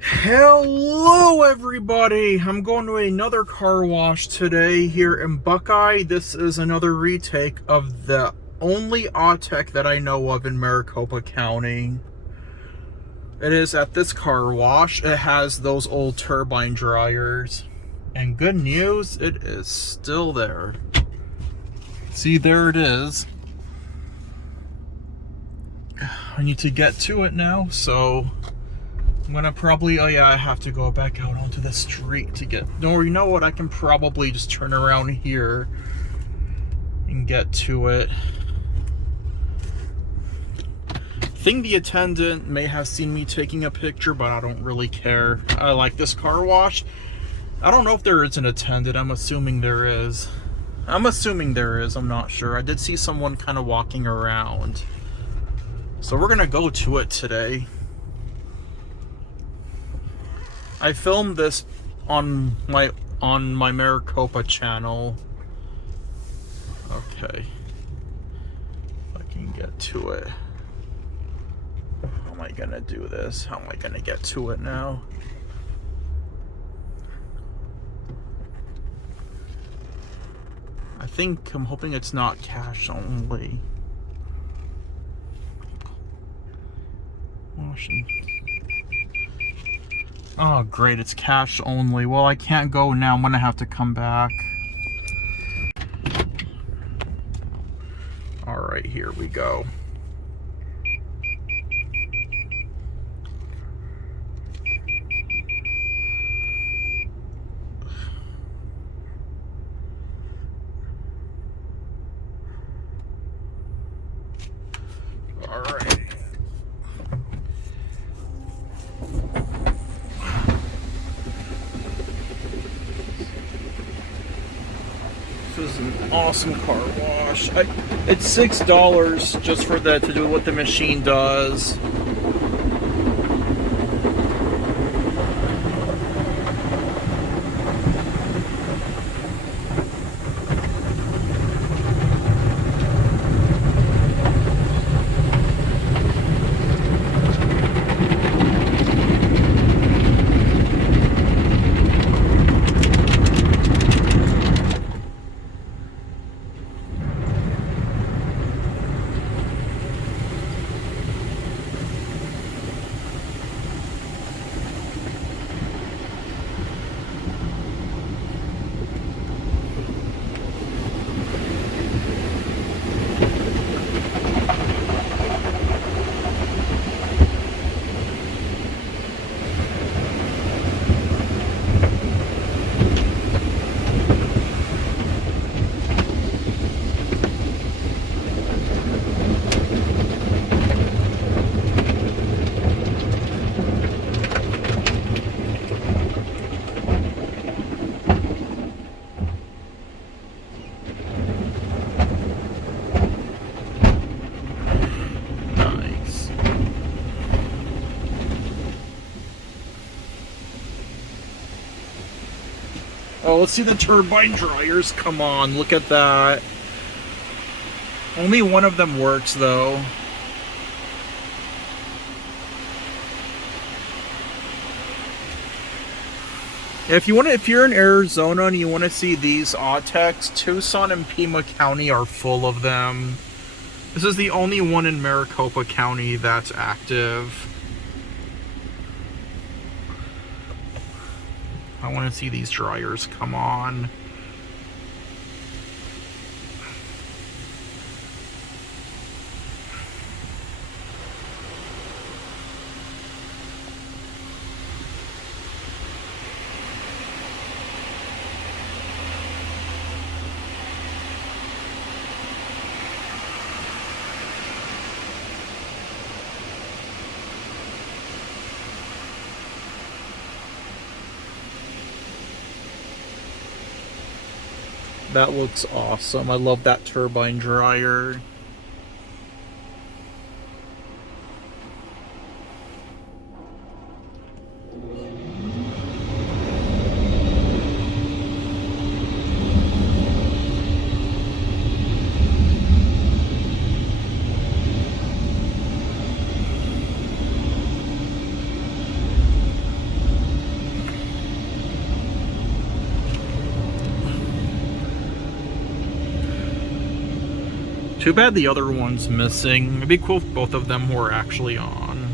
Hello everybody! I'm going to another car wash today here in Buckeye. This is another retake of the only Autec that I know of in Maricopa County. It is at this car wash. It has those old turbine dryers. And good news, it is still there. See, there it is. I need to get to it now, so I'm gonna probably, oh yeah, I have to go back out onto the street to get, no, you know what, I can probably just turn around here and get to it. I think the attendant may have seen me taking a picture, but I don't really care. I like this car wash. I don't know if there is an attendant. I'm assuming there is. I'm not sure. I did see someone kind of walking around. So we're gonna go to it today. I filmed this on my Maricopa channel. Okay. If I can get to it. How am I gonna do this? How am I gonna get to it now? I'm hoping it's not cash only. Washing. Oh great, it's cash only. Well, I can't go now. I'm gonna have to come back. Alright, here we go. Alright. This is an awesome car wash. It's $6 just for that to do what the machine does. Oh, let's see the turbine dryers. Come on, look at that. Only one of them works though. If you're in Arizona and you want to see these Autecs, Tucson and Pima County are full of them. This is the only one in Maricopa County that's active. I want to see these dryers, come on. That looks awesome. I love that turbine dryer. Too bad the other one's missing. It'd be cool if both of them were actually on.